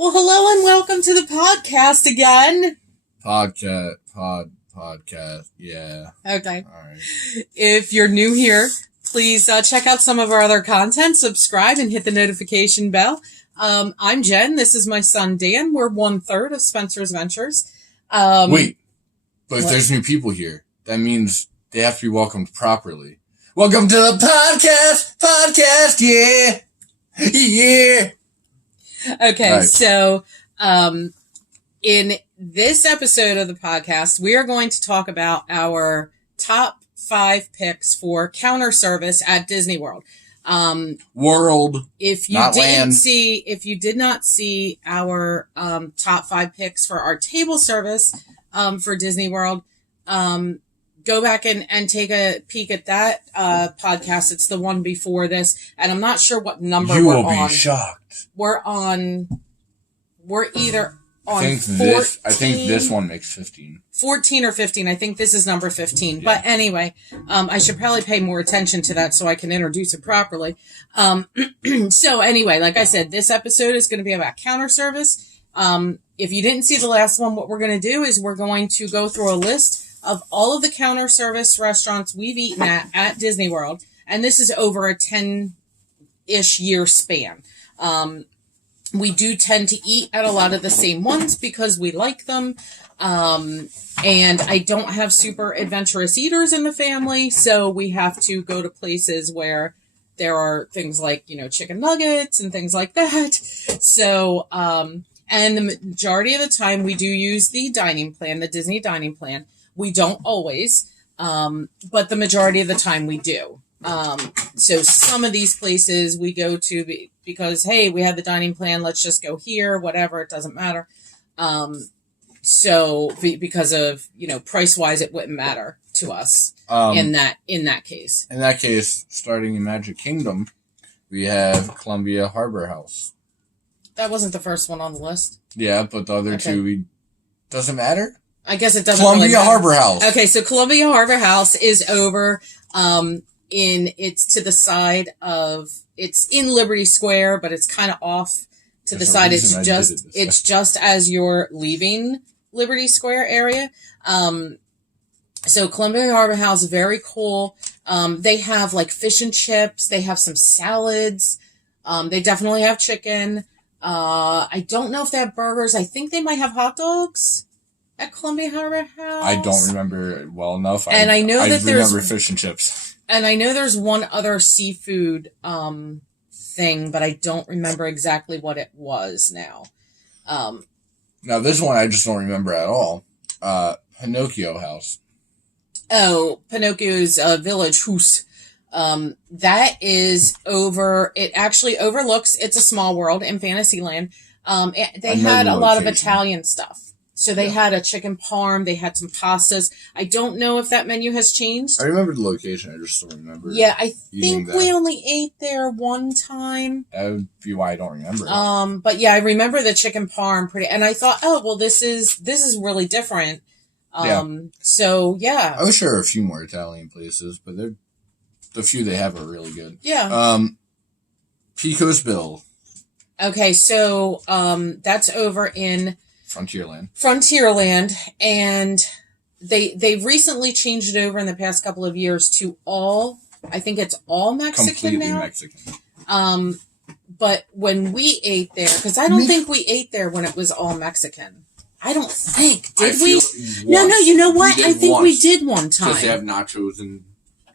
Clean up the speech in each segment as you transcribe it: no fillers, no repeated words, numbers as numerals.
Well, hello and welcome to the podcast again. Podcast, yeah. Okay. All right. If you're new here, please check out some of our other content, subscribe, and hit the notification bell. I'm Jen. This is my son, Dan. We're 1/3 of Spencer's Ventures. Wait, but if what? there's new people here, that means they have to be welcomed properly. Welcome to the podcast, yeah. Yeah. Okay, Right. so in this episode of the podcast, we are going to talk about our top 5 picks for counter service at Disney World. World. If you Not didn't land. if you did not see our top 5 picks for our table service for Disney World, go back and take a peek at that podcast. It's the one before this, and I'm not sure what number You we're will on. be shocked. We're either on I 14, think this one makes 15. 14 or 15. I think this is number 15. Yeah. But anyway, I should probably pay more attention to that so I can introduce it properly. So anyway, like I said, this episode is going to be about counter service. If you didn't see the last one, what we're going to do is we're going to go through a list of all of the counter service restaurants we've eaten at Disney World. And this is over a 10-ish year span. We do tend to eat at a lot of the same ones because we like them. And I don't have super adventurous eaters in the family, so we have to go to places where there are things like, chicken nuggets and things like that. So, and the majority of the time we do use the dining plan, the Disney dining plan. We don't always, but the majority of the time we do. So some of these places we go to because, hey, we have the dining plan, let's just go here, whatever, it doesn't matter. So because of, price-wise, it wouldn't matter to us in that case. In that case, starting in Magic Kingdom, we have Columbia Harbor House. That wasn't the first one on the list. Yeah, but the other two, doesn't matter? I guess it doesn't Columbia really matter. Harbor House. Okay, so Columbia Harbor House is over, it's to the side of, it's in Liberty Square, but it's kind of off to the side. It's just as you're leaving Liberty Square area. So Columbia Harbor House, very cool. They have like fish and chips. They have some salads. They definitely have chicken. I don't know if they have burgers. I think they might have hot dogs at Columbia Harbor House. I don't remember it well enough. And I know that there's remember fish and chips. And I know there's one other seafood thing, but I don't remember exactly what it was now. Now this one I just don't remember at all. Pinocchio House. Oh, Pinocchio's Village House. That is over. It actually overlooks. It's a small world in Fantasyland. They had a lot of Italian stuff. So they had a chicken parm. They had some pastas. I don't know if that menu has changed. I remember the location. I just don't remember. Yeah, I think we only ate there one time. That would be why I don't remember it. But yeah, I remember the chicken parm pretty. And I thought, oh, well, this is really different. So yeah. I wish there were a few more Italian places, but the few they have are really good. Yeah. Pico's Bill. Okay, so that's over in Frontierland, and they've recently changed it over in the past couple of years to I think it's all Mexican completely now. Mexican. But when we ate there, because I don't think we ate there when it was all Mexican. I don't think. Did we? No, you know what? I think we did one time. Because they have nachos and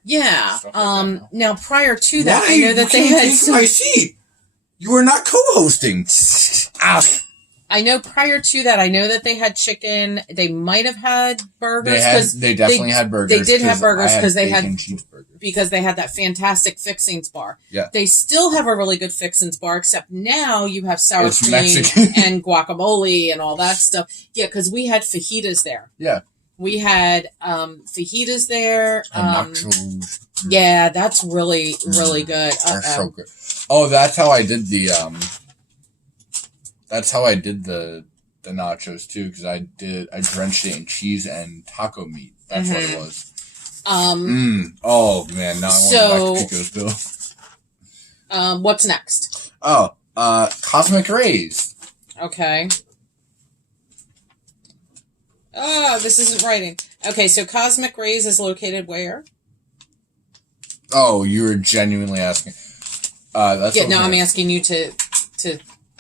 yeah. Stuff like that now prior to that, I know that they had I see. You are not co-hosting. I know prior to that, I know that they had chicken. They might have had burgers. They definitely had burgers. They did have burgers because they had cheeseburgers. that fantastic fixings bar. Yeah. They still have a really good fixings bar, except now you have sour cream Mexican. and guacamole and all that stuff. Yeah, because we had fajitas there. Yeah. We had fajitas there. Nachos. Yeah, that's really, really good. They're so good. Oh, that's how I did the nachos too, because I drenched it in cheese and taco meat. That's what it was. Oh man, now I want to go back to Pico's Bill. What's next? Cosmic Rays. Okay. Oh, this isn't writing. Okay, so Cosmic Rays is located where? Oh, you were genuinely asking. That's Yeah, no, I'm asking you to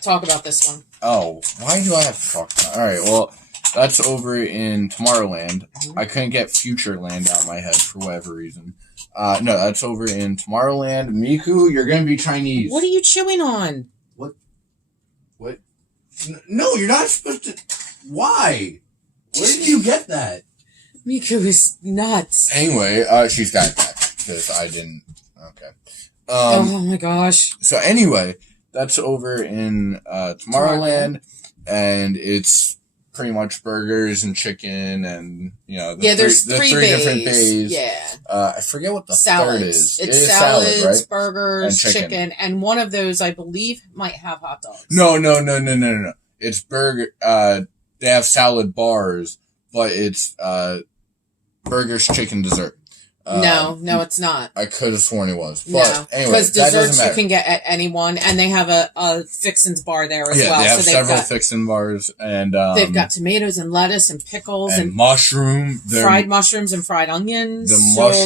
talk about this one. Oh, why do I have to talk about? All right, well, that's over in Tomorrowland. Mm-hmm. I couldn't get Futureland out of my head for whatever reason. No, that's over in Tomorrowland. Miku, you're gonna be Chinese. What are you chewing on? What? No, you're not supposed to. Why? Where did you get that? Miku is nuts. Anyway, she's got that because I didn't. Okay. Oh my gosh. So anyway, that's over in Tomorrowland, and it's pretty much burgers and chicken and there's three different bays. Yeah. I forget what the salads. third is. It's it is salads, salad, right? burgers, and chicken, and one of those I believe might have hot dogs. No. It's burger. They have salad bars, but it's burgers, chicken, dessert. No, it's not. I could have sworn it was. But no, anyway, because desserts you can get at any one, and they have a fixins bar there as well. They have so several fixin' bars, and they've got tomatoes and lettuce and pickles and mushroom, fried mushrooms and fried onions.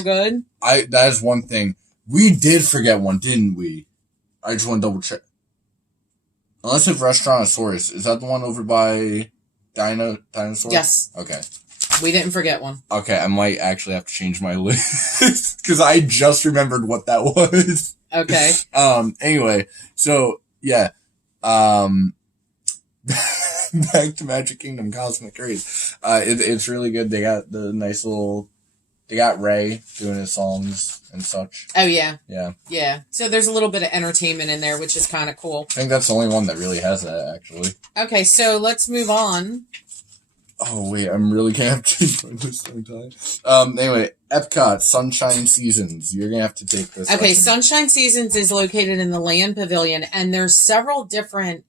Good. That is one thing we did forget one, didn't we? I just want to double check. Unless it's Restaurantosaurus, is that the one over by Dinosaur? Yes. Okay. We didn't forget one. Okay, I might actually have to change my list because I just remembered what that was. Okay. Anyway, so yeah. Back to Magic Kingdom Cosmic Rays. It's really good. They got the nice little. They got Ray doing his songs and such. Oh yeah. Yeah. Yeah. So there's a little bit of entertainment in there, which is kind of cool. I think that's the only one that really has that, actually. Okay, so let's move on. Oh, wait, I'm really gonna have to change my list sometime. Anyway, Epcot, Sunshine Seasons. You're gonna have to take this. Okay, Sunshine Seasons is located in the Land Pavilion, and there's several different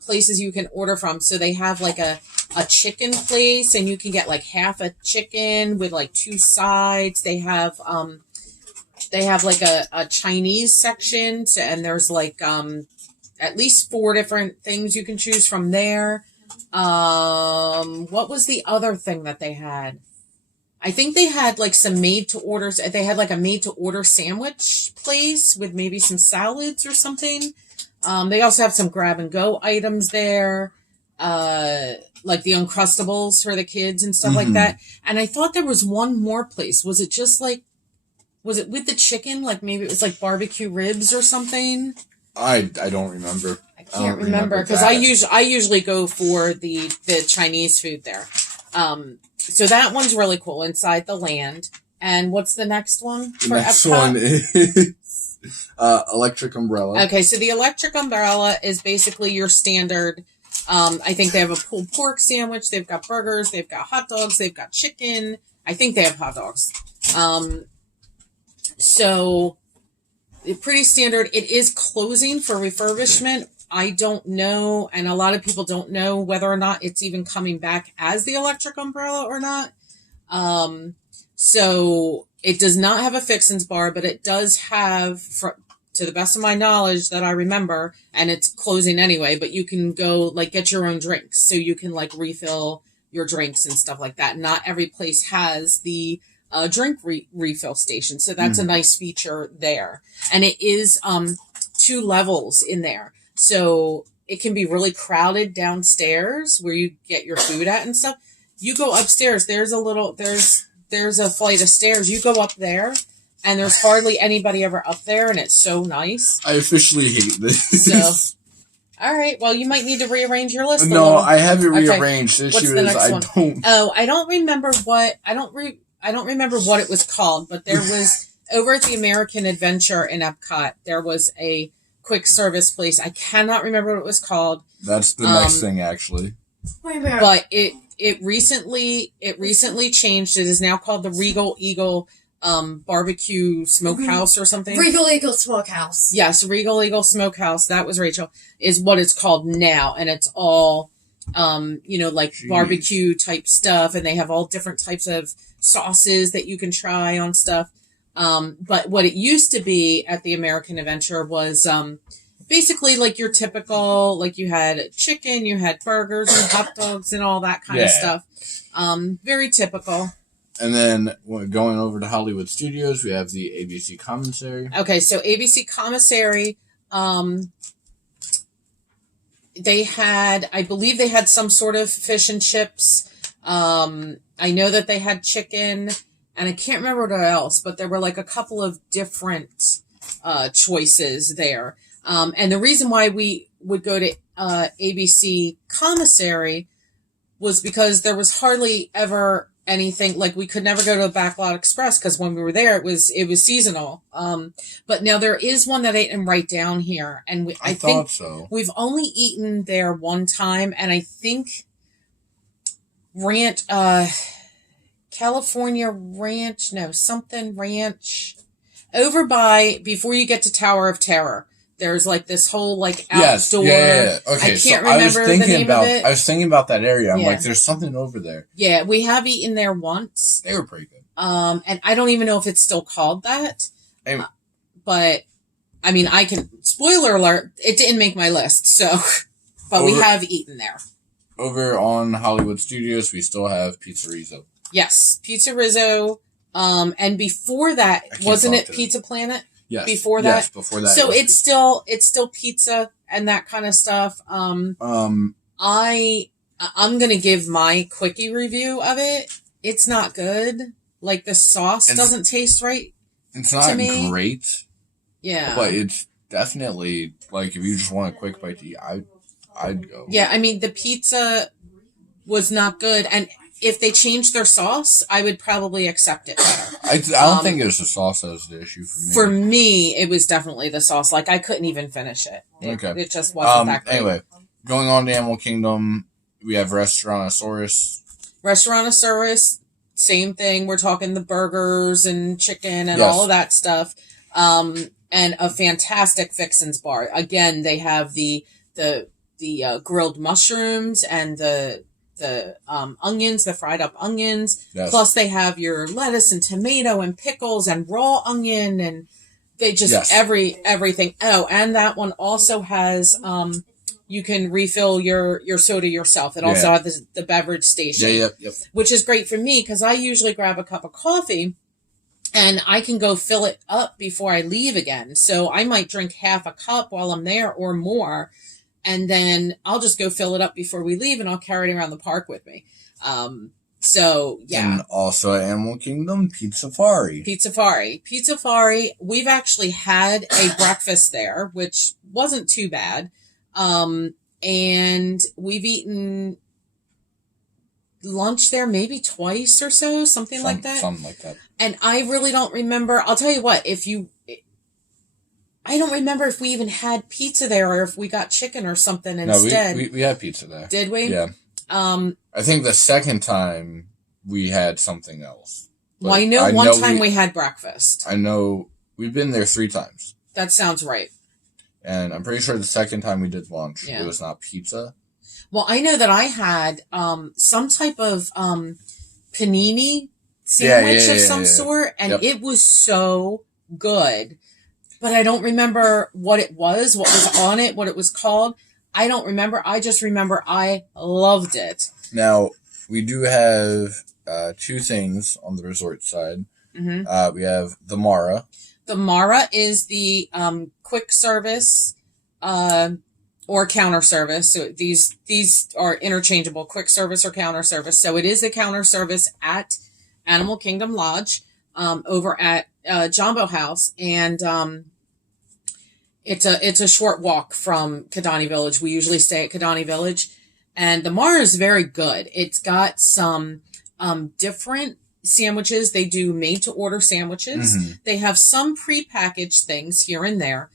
places you can order from. So they have like a chicken place, and you can get like half a chicken with like 2 sides. They have like a Chinese section, and there's like at least 4 different things you can choose from there. What was the other thing that they had? I think they had like some made to order. They had like a made to order sandwich place with maybe some salads or something. They also have some grab and go items there. Like the Uncrustables for the kids and stuff like that. And I thought there was one more place. Was it with the chicken? Like maybe it was like barbecue ribs or something? I don't remember. I can't remember because I usually go for the Chinese food there. So that one's really cool inside the land. And what's the next one for next Epcot? one is Electric Umbrella. Okay, so the Electric Umbrella is basically your standard. I think they have a pulled pork sandwich. They've got burgers. They've got hot dogs. They've got chicken. I think they have hot dogs. So pretty standard. It is closing for refurbishment. I don't know, and a lot of people don't know whether or not it's even coming back as the Electric Umbrella or not. So it does not have a fixins bar, but it does have, to the best of my knowledge that I remember, and it's closing anyway, but you can go like get your own drinks. So you can like refill your drinks and stuff like that. Not every place has the drink refill station. So that's a nice feature there. And it is 2 levels in there. So it can be really crowded downstairs where you get your food at and stuff. You go upstairs, there's a flight of stairs. You go up there and there's hardly anybody ever up there, and it's so nice. I officially hate this. So, all right. Well, you might need to rearrange your list. No, I have it rearranged. The issue is I don't. Oh, I don't remember what I don't remember what it was called, but there was over at the American Adventure in Epcot. There was a quick service place. I cannot remember what it was called. That's the next thing, actually. But it recently changed. It is now called the Regal Eagle Barbecue Smokehouse or something. Regal Eagle Smokehouse. Yes, Regal Eagle Smokehouse. That was Rachel. Is what it's called now, and it's all like barbecue type stuff, and they have all different types of sauces that you can try on stuff. But what it used to be at the American Adventure was basically like your typical, like you had chicken, you had burgers and hot dogs and all that kind of stuff. Very typical. And then going over to Hollywood Studios, we have the ABC Commissary. Okay, so ABC Commissary, I believe they had some sort of fish and chips. I know that they had chicken, and I can't remember what else, but there were like a couple of different choices there. And the reason why we would go to ABC Commissary was because there was hardly ever anything, like we could never go to a Backlot Express because when we were there it was seasonal. But now there is one that I didn't write down here, and I think so. We've only eaten there one time, and I think California Ranch, something ranch over by, before you get to Tower of Terror. There's like this whole like outdoor. Yeah. Okay, I can't remember the name of it. I was thinking about that area. I'm like, there's something over there. Yeah, we have eaten there once. They were pretty good. And I don't even know if it's still called that. But I mean, spoiler alert, it didn't make my list. So, but we have eaten there. Over on Hollywood Studios, we still have Pizza Rizzo. Yes, Pizza Rizzo. And before that, wasn't it Pizza Planet? Yes. Before that. Yes, before that. So it's still pizza and that kind of stuff. I'm gonna give my quickie review of it. It's not good. Like the sauce doesn't taste right. It's not great. Yeah. But it's definitely, like, if you just want a quick bite to eat, I'd go. Yeah, I mean the pizza was not good, and if they changed their sauce, I would probably accept it better. I don't think it was the sauce that was the issue for me. For me, it was definitely the sauce. Like, I couldn't even finish it. It just wasn't that great. Anyway, going on to Animal Kingdom, we have Restaurantosaurus. Restaurantosaurus, same thing. We're talking the burgers and chicken and all of that stuff. And a fantastic Fixins bar. Again, they have the grilled mushrooms and the onions, the fried up onions. Yes. Plus they have your lettuce and tomato and pickles and raw onion, and they just everything. Oh, and that one also has you can refill your soda yourself. It also has the beverage station. Yep. Which is great for me because I usually grab a cup of coffee and I can go fill it up before I leave again. So I might drink half a cup while I'm there or more. And then I'll just go fill it up before we leave, and I'll carry it around the park with me. So, yeah. And also at Animal Kingdom, Pizzafari. Pizzafari, we've actually had a breakfast there, which wasn't too bad. And we've eaten lunch there maybe twice or so, something like that. Something like that. And I really don't remember. I'll tell you what, I don't remember if we even had pizza there or if we got chicken or something instead. No, we had pizza there. Did we? Yeah. I think the second time we had something else. Well, I know one time we had breakfast. I know we've been there 3 times. That sounds right. And I'm pretty sure the second time we did lunch, it was not pizza. Well, I know that I had some type of panini sandwich of some sort, and it was so good. But I don't remember what it was on it, what it was called. I don't remember. I just remember I loved it. Now, we do have 2 things on the resort side. Mm-hmm. We have the Mara. The Mara is the quick service or counter service. So these are interchangeable, quick service or counter service. So it is the counter service at Animal Kingdom Lodge over at Jumbo House, and it's a short walk from Kidani Village. We usually stay at Kidani Village, and the Mara is very good. It's got some different sandwiches. They do made to order sandwiches. Mm-hmm. They have some prepackaged things here and there.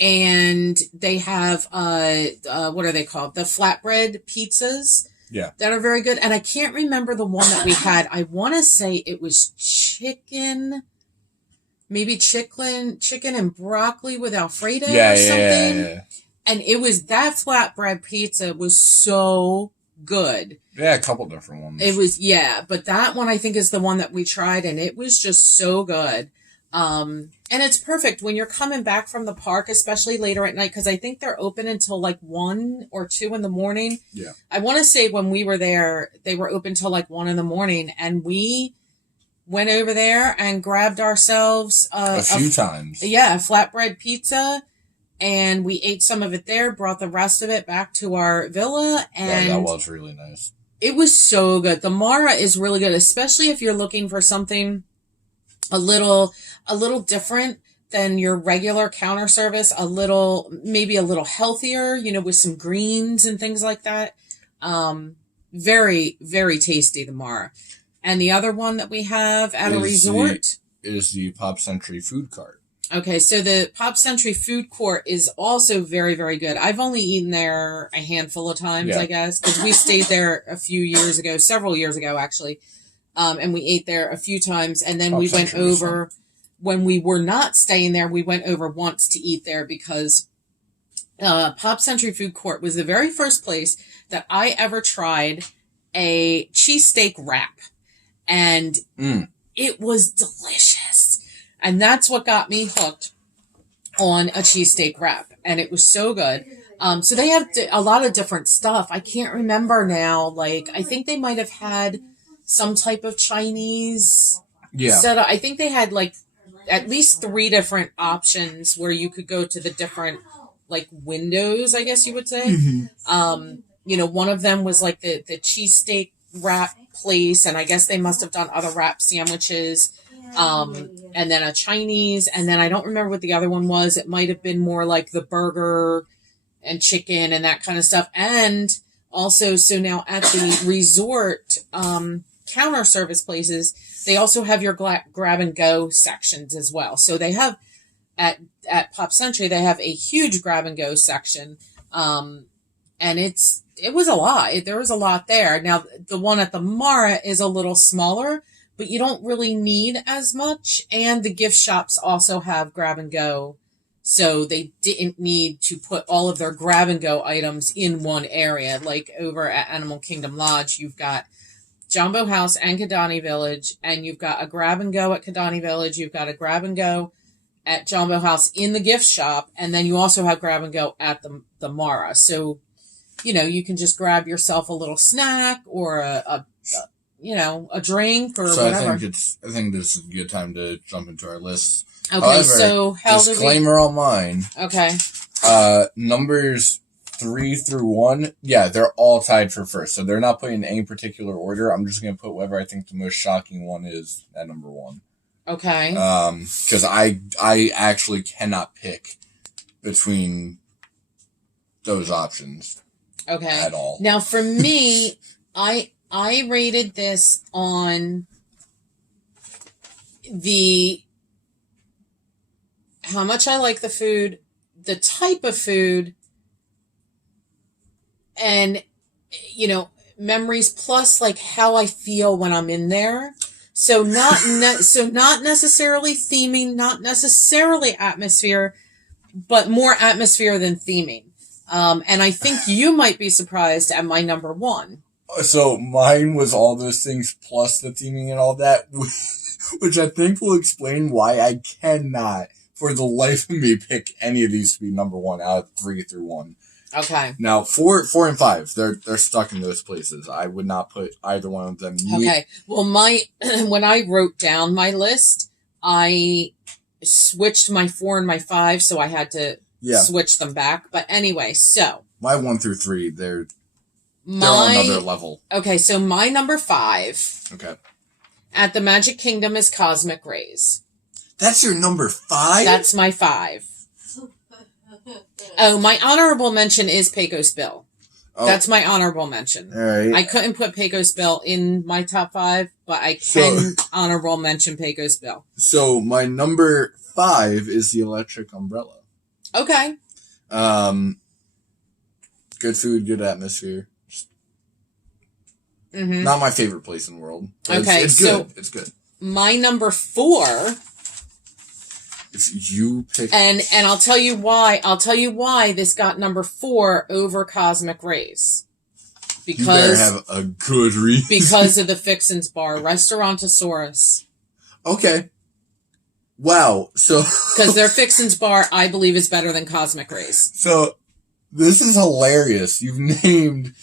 And they have what are they called? The flatbread pizzas. Yeah. That are very good. And I can't remember the one that we had. I want to say it was chicken and broccoli with Alfredo or something. Yeah. And it was, that flatbread pizza was so good. Yeah, a couple different ones. It was, but that one I think is the one that we tried, and it was just so good. And it's perfect when you're coming back from the park, especially later at night, because I think they're open until like 1 or 2 in the morning. Yeah. I want to say when we were there, they were open till like 1 in the morning, and we went over there and grabbed ourselves a few times. Yeah, a flatbread pizza, and we ate some of it there, brought the rest of it back to our villa, and yeah, that was really nice. It was so good. The Mara is really good, especially if you're looking for something a little different than your regular counter service, maybe a little healthier, you know, with some greens and things like that. Very, very tasty, the Mara. And the other one that we have at a resort is the Pop Century food cart. Okay, so the Pop Century food court is also very, very good. I've only eaten there a handful of times, I guess, because we stayed there several years ago, actually. And we ate there a few times, and then we went over, when we were not staying there, we went over once to eat there because Pop Century Food Court was the very first place that I ever tried a cheesesteak wrap, and it was delicious. And that's what got me hooked on a cheesesteak wrap, and it was so good. So they have a lot of different stuff. I can't remember now, like, I think they might have had some type of Chinese setup. I think they had like at least 3 different options where you could go to the different like windows, I guess you would say. Mm-hmm. You know, one of them was like the cheesesteak wrap place, and I guess they must have done other wrap sandwiches. And then a Chinese, and then I don't remember what the other one was. It might have been more like the burger and chicken and that kind of stuff. And also, so now at the resort, counter service places, they also have your grab and go sections as well. So they have at Pop Century, they have a huge grab and go section. And it was a lot. There was a lot there. Now the one at the Mara is a little smaller, but you don't really need as much. And the gift shops also have grab and go. So they didn't need to put all of their grab and go items in one area. Like over at Animal Kingdom Lodge, you've got Jumbo House and Kidani Village, and you've got a grab and go at Kidani Village. You've got a grab and go at Jumbo House in the gift shop. And then you also have grab and go at the Mara. So, you know, you can just grab yourself a little snack or a drink or whatever. I think this is a good time to jump into our list. Okay, however, so disclaimer on mine. Okay. Numbers 3 through 1, they're all tied for first, so they're not put in any particular order. I'm just gonna put whatever I think the most shocking one is at number 1. Okay. Because I actually cannot pick between those options. Okay. At all. Now, for me, I rated this on how much I like the food, the type of food, and, you know, memories plus like how I feel when I'm in there. So not necessarily theming, not necessarily atmosphere, but more atmosphere than theming. And I think you might be surprised at my number 1. So mine was all those things plus the theming and all that, which I think will explain why I cannot, for the life of me, pick any of these to be number 1 out of 3 through 1. Okay. Now, 4 and 5, they're stuck in those places. I would not put either one of them. Okay. Well, when I wrote down my list, I switched my 4 and my 5, so I had to switch them back. But anyway, so my 1 through 3, they're on another level. Okay, so my number 5. Okay. At the Magic Kingdom is Cosmic Rays. That's your number 5? That's my 5. Oh, my honorable mention is Pecos Bill. Oh. That's my honorable mention. All right. I couldn't put Pecos Bill in my top 5, but I can honorable mention Pecos Bill. So my number 5 is the Electric Umbrella. Okay. Good food, good atmosphere. Mm-hmm. Not my favorite place in the world. Okay, it's good. It's good. My number 4. If you pick, and I'll tell you why. I'll tell you why this got number 4 over Cosmic Rays. Because you better have a good reason. Because of the Fixins Bar, Restaurantosaurus. Okay. Wow. So because their Fixins bar, I believe, is better than Cosmic Rays. So this is hilarious. You've named.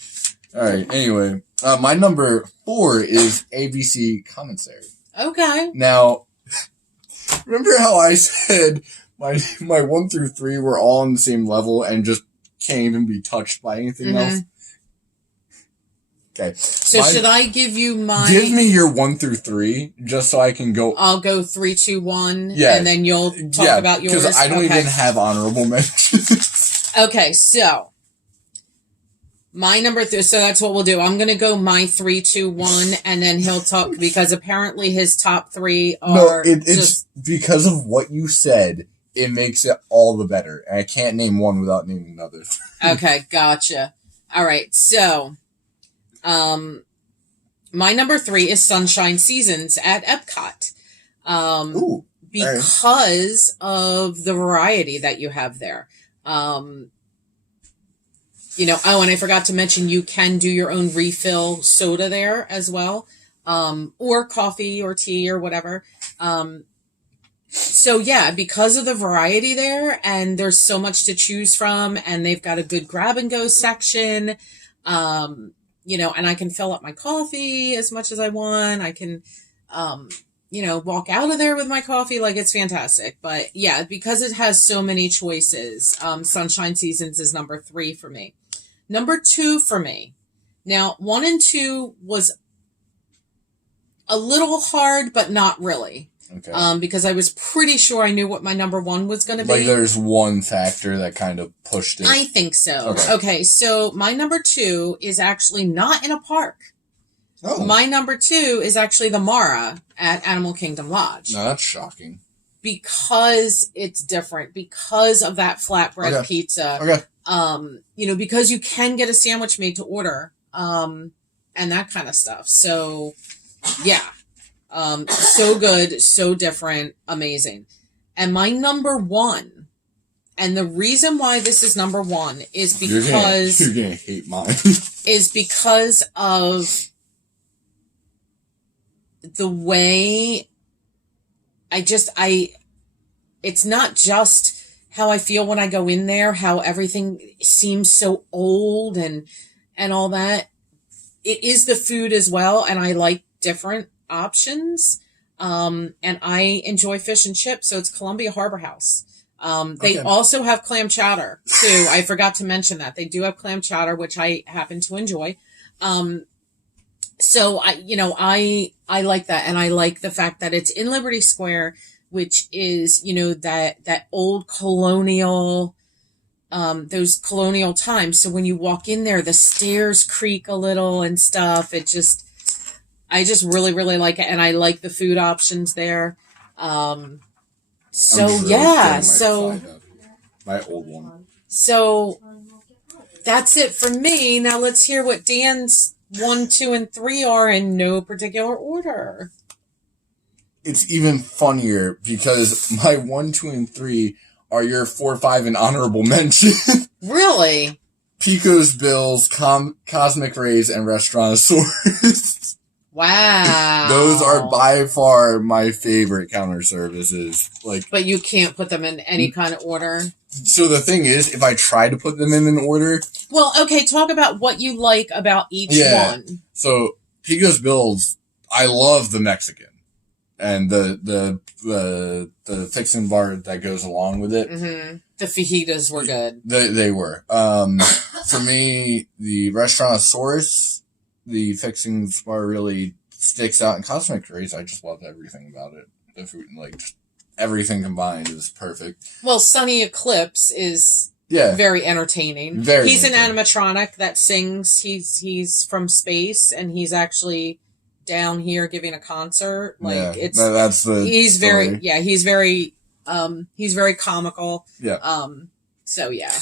All right. Anyway, my number 4 is ABC Commissary. Okay. Now, remember how I said my 1 through 3 were all on the same level and just can't even be touched by anything else? Okay. So should I give you my... Give me your 1 through 3, just so I can go... I'll go 3, 2, 1, yeah. and then you'll talk about yours? Because I don't even have honorable mentions. Okay, so... My number 3, so that's what we'll do. I'm going to go my 3, 2, 1, and then he'll talk, because apparently his top 3 are... No, it's because of what you said, it makes it all the better. And I can't name one without naming another. Okay, gotcha. All right, so... my number 3 is Sunshine Seasons at Epcot. Because of the variety that you have there. And I forgot to mention, you can do your own refill soda there as well. Or coffee or tea or whatever. So yeah, because of the variety there, and there's so much to choose from, and they've got a good grab and go section, and I can fill up my coffee as much as I want. I can, walk out of there with my coffee. Like, it's fantastic. But yeah, because it has so many choices, Sunshine Seasons is number 3 for me. Number 2 for me. Now, 1 and 2 was a little hard, but not really. Okay. Because I was pretty sure I knew what my number 1 was going to be. Like, there's one factor that kind of pushed it. I think so. Okay, so my number 2 is actually not in a park. Oh. My number 2 is actually the Mara at Animal Kingdom Lodge. No, that's shocking. Because it's different. Because of that flatbread pizza. Okay. Because you can get a sandwich made to order. And that kind of stuff. So, yeah. So good, so different, amazing. And my number 1, and the reason why this is number 1 is because... You're gonna hate mine. is because of the way it's not just how I feel when I go in there, how everything seems so old and all that. It is the food as well, and I like different options. And I enjoy fish and chips, so it's Columbia Harbor House. They also have clam chowder too. I forgot to mention that. They do have clam chowder, which I happen to enjoy. So I like that, and I like the fact that it's in Liberty Square, which is, that old colonial, those colonial times. So when you walk in there, the stairs creak a little and stuff. I just really, really like it. And I like the food options there. My old one. So that's it for me. Now let's hear what Dan's 1, 2, and 3 are in no particular order. It's even funnier because my 1, 2, and 3 are your 4, 5, and honorable mention. Really? Pico's Bills, Cosmic Rays, and Restaurantosaurus. Wow. Those are by far my favorite counter services. But you can't put them in any kind of order. So the thing is, if I try to put them in an order... Well, okay, talk about what you like about each one. So, Pico's Bills, I love the Mexican. And the fixin' bar that goes along with it. Mm-hmm. The fajitas were good. They were. For me, the Restaurantosaurus, the fixings bar really sticks out. And Cosmic Rays, I just love everything about it. The food, just everything combined is perfect. Well, Sunny Eclipse is very entertaining. He's an animatronic that sings. He's from space, and he's actually down here giving a concert. That's the he's story. He's very comical. Yeah. So yeah.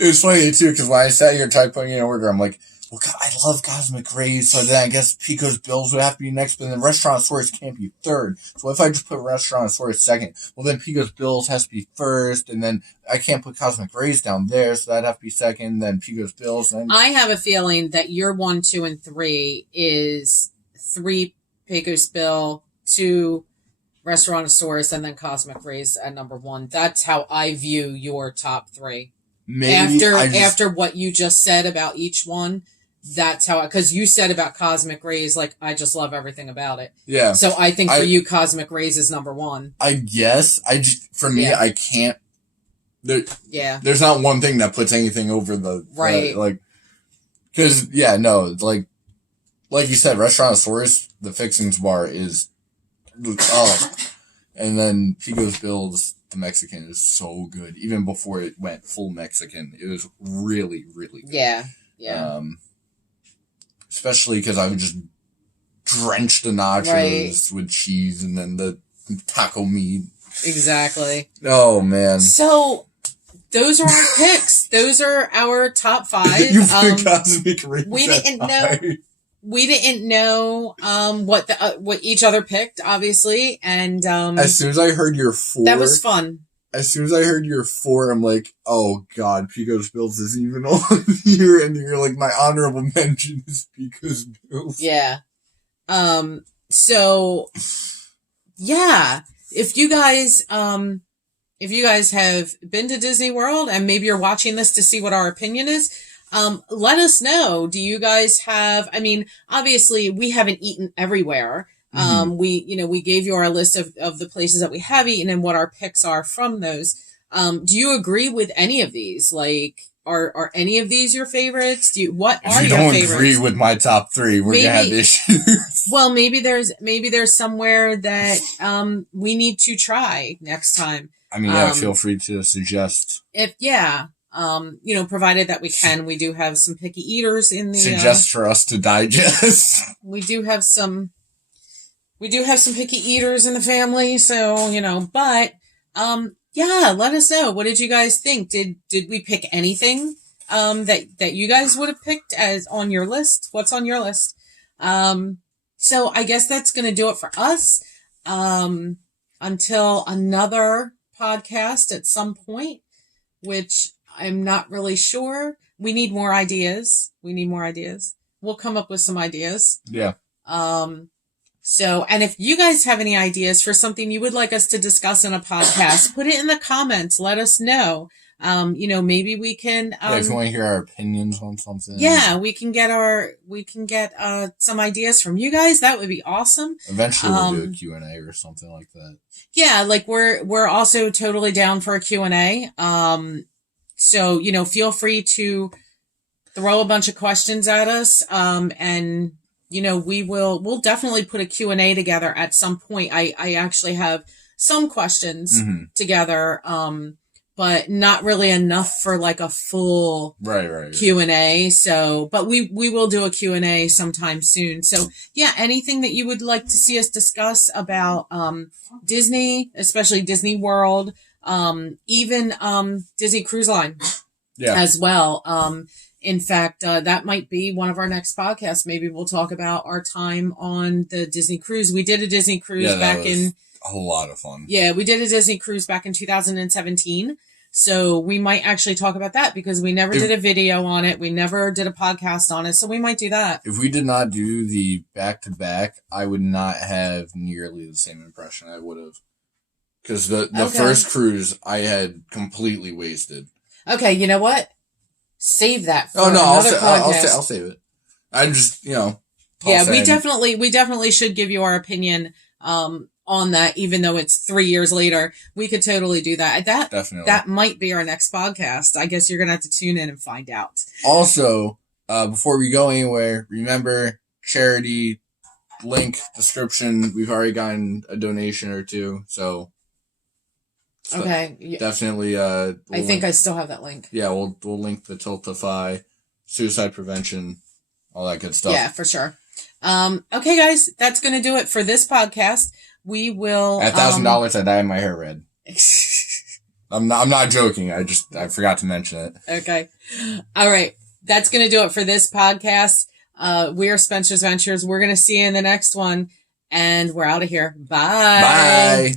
It was funny too, because when I sat here typing in order, I'm like, well, God, I love Cosmic Rays, so then I guess Pico's Bills would have to be next, but then Restaurantosaurus can't be third. So if I just put Restaurantosaurus second, well, then Pico's Bills has to be first, and then I can't put Cosmic Rays down there, so that'd have to be second, then Pico's Bills. Then I have a feeling that your 1, 2, and 3 is 3 Pico's Bill, 2 Restaurantosaurus, and then Cosmic Rays at number 1. That's how I view your top 3. Maybe After what you just said about each one, that's how, because you said about Cosmic Rays, like, I just love everything about it. Yeah. So I think for you, Cosmic Rays is number 1. I guess. For me, I can't. There's not one thing that puts anything over the. Right. Because, like you said, Restaurantosaurus, the fixings bar is. Oh. And then Pico's Bills, the Mexican, is so good. Even before it went full Mexican, it was really, really good. Yeah. Yeah. Especially because I would just drench the nachos with cheese and then the taco meat. Exactly. Oh, man. So, those are our picks. Those are our top 5. You put Cosmic Rays we didn't know what each other picked, obviously, and as soon as I heard your 4, that was fun. As soon as I heard your 4, I'm like, oh god, Pico's Bills is even on here, and you're like, my honorable mention is Pico's Bills. Yeah. So, yeah, if you guys have been to Disney World and maybe you're watching this to see what our opinion is, let us know. Do you guys have, obviously we haven't eaten everywhere. We gave you our list of the places that we have eaten and what our picks are from those. Do you agree with any of these? Like, are any of these your favorites? What are your favorites? If you don't agree with my top 3, we're gonna have issues. Well, maybe there's somewhere that, we need to try next time. Feel free to suggest. Provided that we do have some picky eaters in the... Suggest for us to digest. We do have some picky eaters in the family, so, but, let us know. What did you guys think? Did we pick anything, that you guys would have picked as on your list? What's on your list? So I guess that's going to do it for us. Until another podcast at some point, which I'm not really sure. We need more ideas. We'll come up with some ideas. Yeah. So, and if you guys have any ideas for something you would like us to discuss in a podcast, put it in the comments. Let us know. Maybe we can, if you want to hear our opinions on something. Yeah, we can get some ideas from you guys. That would be awesome. Eventually we'll do a Q&A or something like that. Yeah, like we're also totally down for a Q&A. So, feel free to throw a bunch of questions at us. And, we'll definitely put a Q&A together at some point. I actually have some questions together, but not really enough for like a full Q&A. So, but we will do a Q&A sometime soon. So yeah, anything that you would like to see us discuss about, Disney, especially Disney World, even, Disney Cruise Line as well. In fact, that might be one of our next podcasts. Maybe we'll talk about our time on the Disney cruise. We did a Disney cruise back in a lot of fun. Yeah, we did a Disney cruise back in 2017. So we might actually talk about that because we never did a video on it. We never did a podcast on it. So we might do that. If we did not do the back-to-back, I would not have nearly the same impression I would have. Because the first cruise I had completely wasted. Okay, you know what? Save that for another podcast. I'll save it. I just, yeah, we definitely should give you our opinion on that, even though it's 3 years later. We could totally do that. That might be our next podcast. I guess you're gonna have to tune in and find out. Also, before we go anywhere, remember charity link description. We've already gotten a donation or two, so okay, definitely. I think I still have that link. Yeah, we'll link the Tiltify, suicide prevention, all that good stuff. Yeah, for sure. Okay, guys, that's gonna do it for this podcast. We will at $1,000. I dye my hair red. I'm not joking. I forgot to mention it. Okay, all right. That's gonna do it for this podcast. We are Spencer's Ventures. We're gonna see you in the next one, and we're out of here. Bye. Bye.